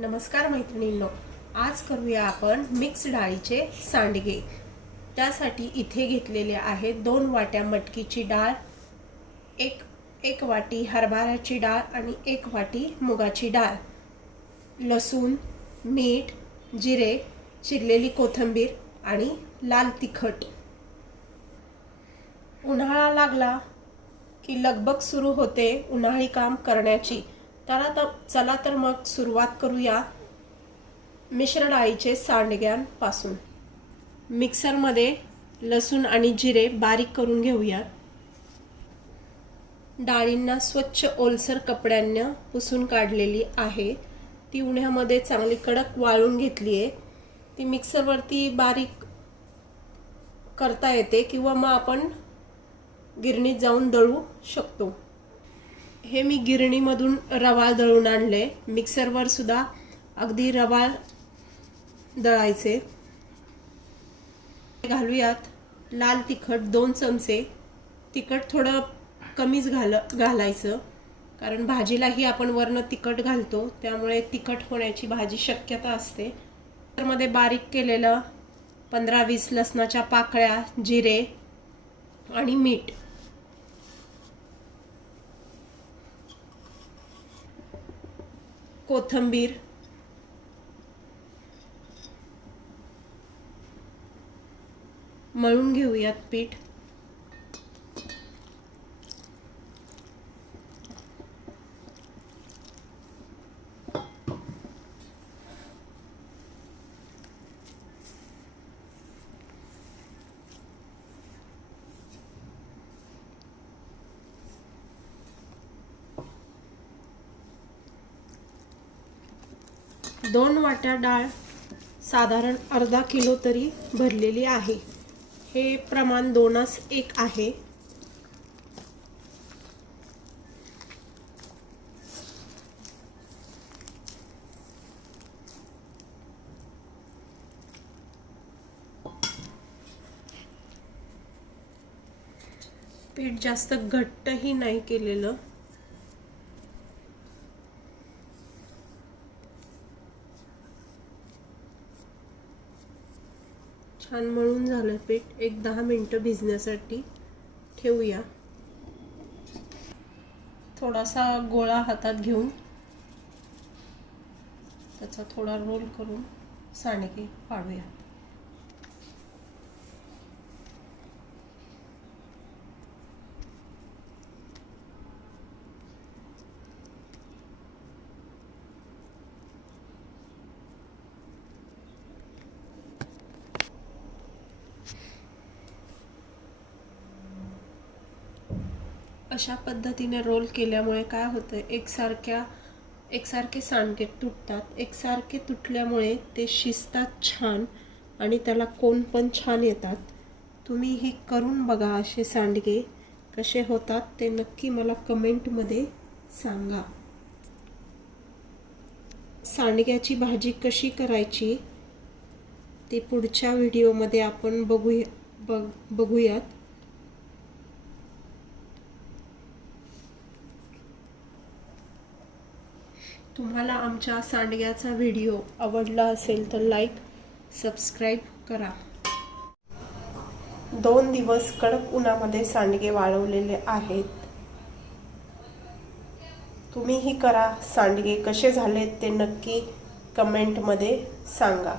नमस्कार मैत्रिणींनो, आज करूया आपण मिक्स डाळीचे सांडगे। त्यासाठी इथे घेतलेले आहेत 2 वाट्या मटकीची डाळ, एक वाटी हरभऱ्याची डाळ आणि 1 वाटी मुगाची डाळ, लसूण, मीठ, जिरे, चिरलेली कोथिंबीर आणि लाल तिखट। उन्हाळा लागला की लगबग सुरू होते उन्हाळी काम करण्याची। चला तर मग सुरुवात करूया मिश्र डाळीचे सांडग्यांपासून। मिक्सरमध्ये लसूण आणि जिरे बारीक करून घेऊया। डाळींना स्वच्छ ओलसर कपड्यांना पुसून काढलेली आहे। ती उन्हामध्ये चांगली कडक वाळून घेतली आहे। ती मिक्सरवरती बारीक करता येते किंवा मग आपण गिरणीत जाऊन दळू शकतो। हे मी गिरणीमधून रवा दळून आणले। मिक्सरवर सुद्धा अगदी रवा दळायचे। घालूयात लाल तिखट 2 चमचे। तिखट थोडं कमीच घालायचं, कारण भाजीलाही आपण वरनं तिखट घालतो, त्यामुळे तिखट होण्याची भाजी शक्यता असते। त्यामध्ये बारीक केलेलं 15-20 लसणाच्या पाकळ्या, जिरे आणि मीठ, कोथिंबीर, मळून घेऊयात पीठ। दोन वाट्या डाळ साधारण अर्धा किलो तरी भरलेली आहे। हे प्रमाण 2:1 आहे। पीठ जास्त घट्टही नाही केलेलं। छान मळून झालं पीठ। एक 10 मिनिटं भिजण्यासाठी ठेवूया। थोडासा गोळा हातात घेऊन त्याचा थोडा रोल करून सांडगे पाडूया। अशा पद्धतीने रोल केल्यामुळे काय होतं, एकसारखे सांडगे तुटतात। एकसारखे तुटल्यामुळे ते शिजतात छान आणि त्याला कोण पण छान येतात। तुम्ही ही करून बघा। असे सांडगे कसे होतात ते नक्की मला कमेंटमध्ये सांगा। सांडग्याची भाजी कशी करायची ते पुढच्या व्हिडिओमध्ये आपण बघूयात। तुम्हाला आमच्या सांडग्याचा व्हिडिओ आवडला असेल तर लाईक, सबस्क्राईब करा। 2 दिवस कडक उन्हामध्ये सांडगे वाळवलेले आहेत। तुम्हीही करा। सांडगे कसे झालेत ते नक्की कमेंटमध्ये सांगा।